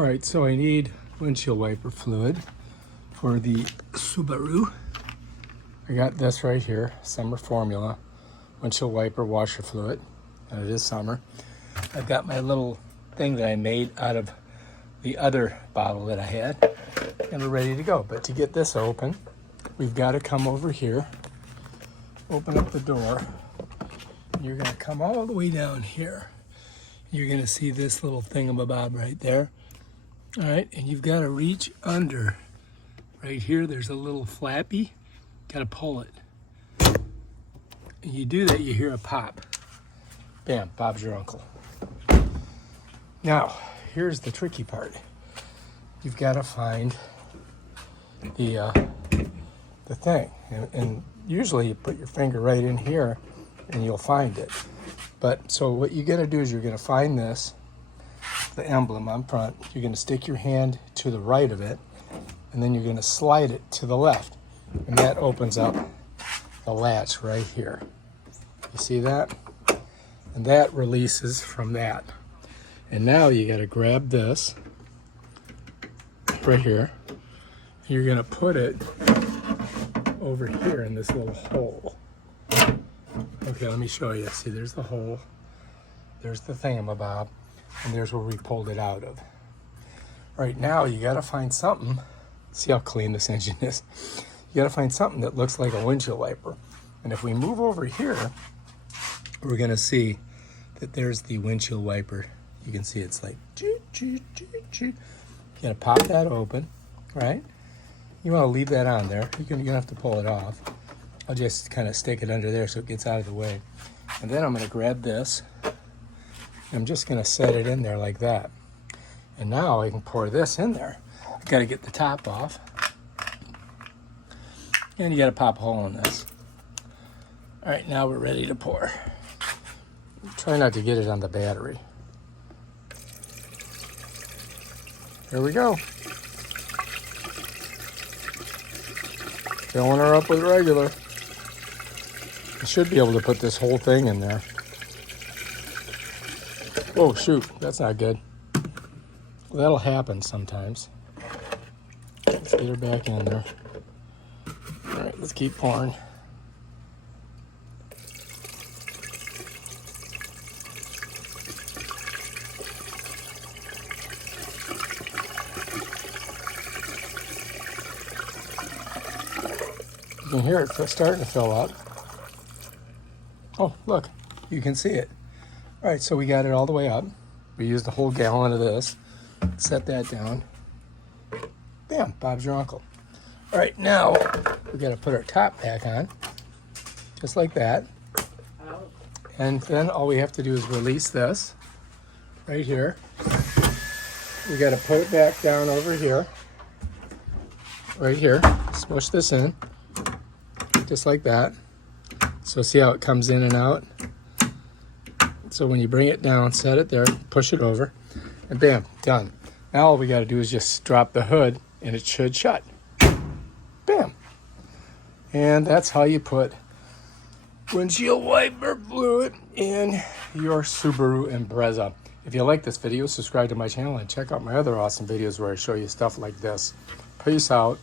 All right, so I need windshield wiper fluid for the Subaru. I got this right here, summer formula, windshield wiper washer fluid, and it is summer. I've got my little thing that I made out of the other bottle that I had, and we're ready to go. But to get this open, we've got to come over here, open up the door. You're gonna come all the way down here. You're gonna see this little thingamabob right there. All right, and you've got to reach under. Right here, there's a little flappy. Got to pull it. And you do that, you hear a pop. Bam, Bob's your uncle. Now, here's the tricky part. You've got to find the thing. And usually you put your finger right in here and you'll find it. But so what you got to do is you're going to find this, the emblem on front. You're going to stick your hand to the right of it, and then you're going to slide it to the left, and that opens up the latch right here. You see that? And that releases from that. And now you got to grab this right here. You're going to put it over here in this little hole. Okay, let me show you. See, there's the hole. There's the thingamabob. And there's where we pulled it out of. Right now, you got to find something. See how clean this engine is? You got to find something that looks like a windshield wiper. And if we move over here, we're going to see that there's the windshield wiper. You can see it's like, choo, choo, choo, choo. You got to pop that open, right? You want to leave that on there. You're going to have to pull it off. I'll just kind of stick it under there so it gets out of the way. And then I'm going to grab this. I'm just going to set it in there like that. And now I can pour this in there. I've got to get the top off. And you got to pop a hole in this. All right, now we're ready to pour. Try not to get it on the battery. Here we go. Filling her up with regular. I should be able to put this whole thing in there. Oh, shoot, that's not good. Well, that'll happen sometimes. Let's get her back in there. All right, let's keep pouring. You can hear it starting to fill up. Oh, look, you can see it. All right, so we got it all the way up. We used a whole gallon of this. Set that down. Bam, Bob's your uncle. All right, now we got to put our top back on, just like that. And then all we have to do is release this right here. We got to put it back down over here, right here. Smush this in, just like that. So see how it comes in and out? So when you bring it down, set it there, push it over, and bam, done. Now all we got to do is just drop the hood, and it should shut. Bam. And that's how you put windshield wiper fluid in your Subaru Impress. If you like this video, subscribe to my channel and check out my other awesome videos where I show you stuff like this. Peace out.